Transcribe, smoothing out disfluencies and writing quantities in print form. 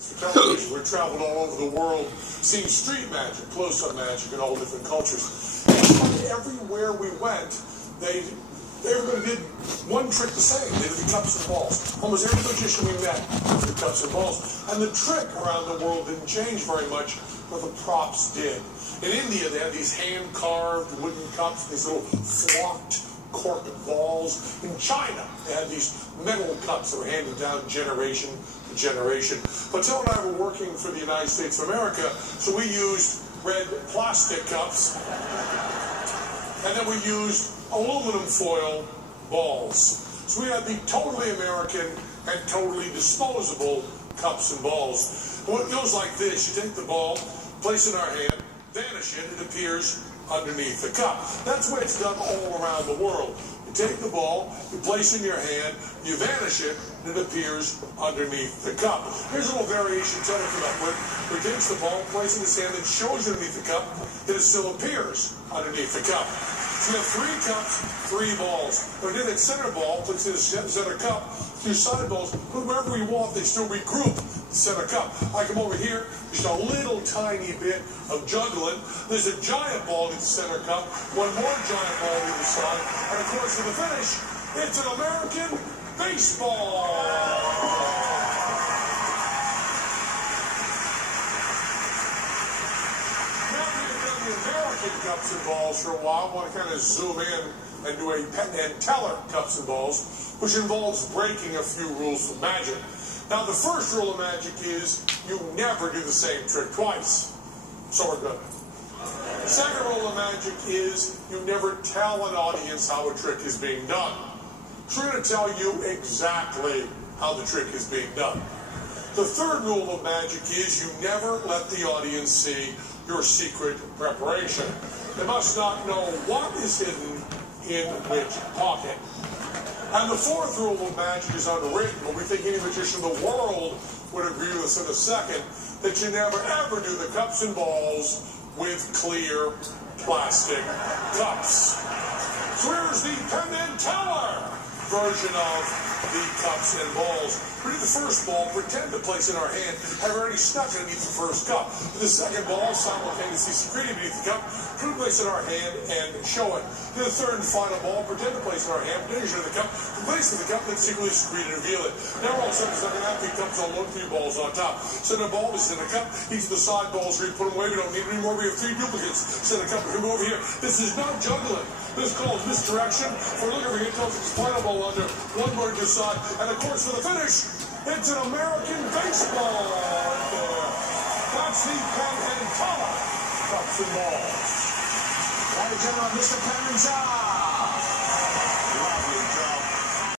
For television, we've traveled all over the world, seeing street magic, close-up magic in all different cultures. And everywhere we went, everybody did one trick the same. They did the cups and balls. Almost every magician we met did the cups and balls. And the trick around the world didn't change very much, but the props did. In India, they had these hand-carved wooden cups, these little flocked cork balls. In China, they had these metal cups that were handed down generation to generation. But Till and I were working for the United States of America, so we used red plastic cups, and then we used aluminum foil balls. So we had the totally American and totally disposable cups and balls. Well, it goes like this. You take the ball, place it in our hand, vanish it, it appears underneath the cup. That's the way it's done all around the world. You take the ball, you place it in your hand, you vanish it, and it appears underneath the cup. Here's a little variation Teller came up with. He takes the ball, places it in his hand, and shows it underneath the cup, and it still appears underneath the cup. So you have 3 cups, 3 balls. When you get that center ball, place it in the center cup, your side balls, wherever you want, they still regroup the center cup. I come over here, just a little tiny bit of juggling. There's a giant ball in the center cup, one more giant ball on either side, and of course for the finish, it's an American baseball. American cups and balls for a while. I want to kind of zoom in and do a Penn and Teller cups and balls, which involves breaking a few rules of magic. Now, the first rule of magic is you never do the same trick twice. So we're good. The second rule of magic is you never tell an audience how a trick is being done. So we're going to tell you exactly how the trick is being done. The third rule of magic is you never let the audience see your secret preparation. They must not know what is hidden in which pocket. And the fourth rule of magic is unwritten, but we think any magician in the world would agree with us in a second, that you never ever do the cups and balls with clear plastic cups. So here's the Penn and Teller version of the cups and balls. We do the first ball, pretend to place in our hand, have already stuck underneath the first cup. Do the second ball, simultaneously secreted beneath the cup, put it place in our hand and show it. Do the third and final ball, pretend to place in our hand, put it in the cup, place in the cup, then secretly secreted and reveal it. Now all of a sudden, there's like an empty cup, so 1, 3 balls on top. Send a ball is in the cup, each of the side balls, we put them away, we don't need any more, we have 3 duplicates. Send a cup, we come over here. This is not juggling. This is called misdirection. For look over here, it tells us the final ball under, 1 more to the side, and of course for the finish, it's an American baseball right there. That's the Penn and Teller cups and balls. Ladies and gentlemen, Mr. Penn and Teller.